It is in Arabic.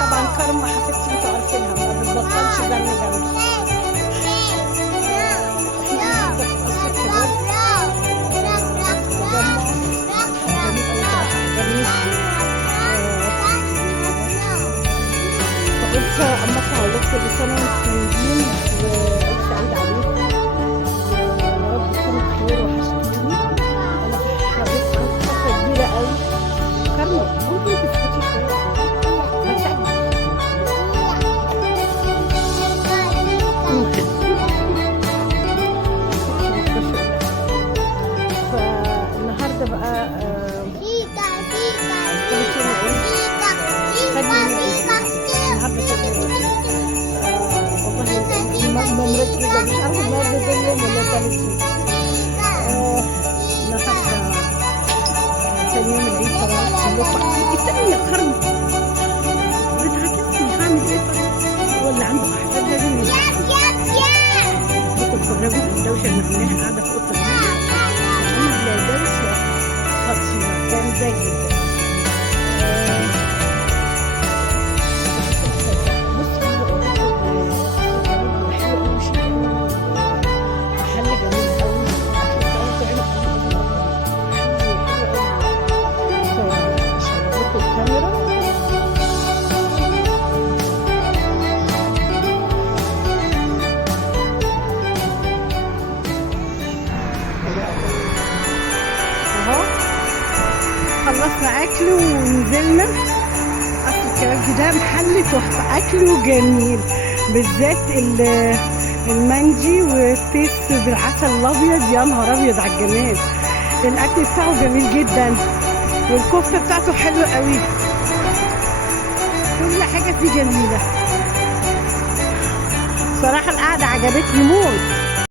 طبعا كرم حبيبتي انتوا عارفينها ما بتبطلش زن جنبي. فقلت اما اطلع لكم كل سنه وانتم طيبين وعيد سعيد عليكم ويا رب تكونوا بخير وحشتوني. انا حبيت عنكم فتره كبيره قوي. كرمه ممكن تسكتي شويه؟ فالنهارده بقى والله ما مركزه مش عارفه النهارده ده اليوم ولا ثالث يوم. النهارده ثاني يوم العيد طبعا كلكم عارفين. استني يا كرم بتعكسني هعمل ايه طيب؟ ولا عنده احفاد لازم تتفرجوا في الدوشه اللي عاملاها قاعده في اوضه عامله دوشه خطيره جامده جدا. خلصنا اكل ونزلنا. اصل الكبابجي ده محل تحفه، اكله جميل بالذات المندي والتيس بالعسل الابيض. يا نهار ابيض على الجمال، الاكل بتاعه جميل جدا والكفته بتاعته حلوه قوي. كل حاجه فيه جميله صراحه. القعده عجبتني موت.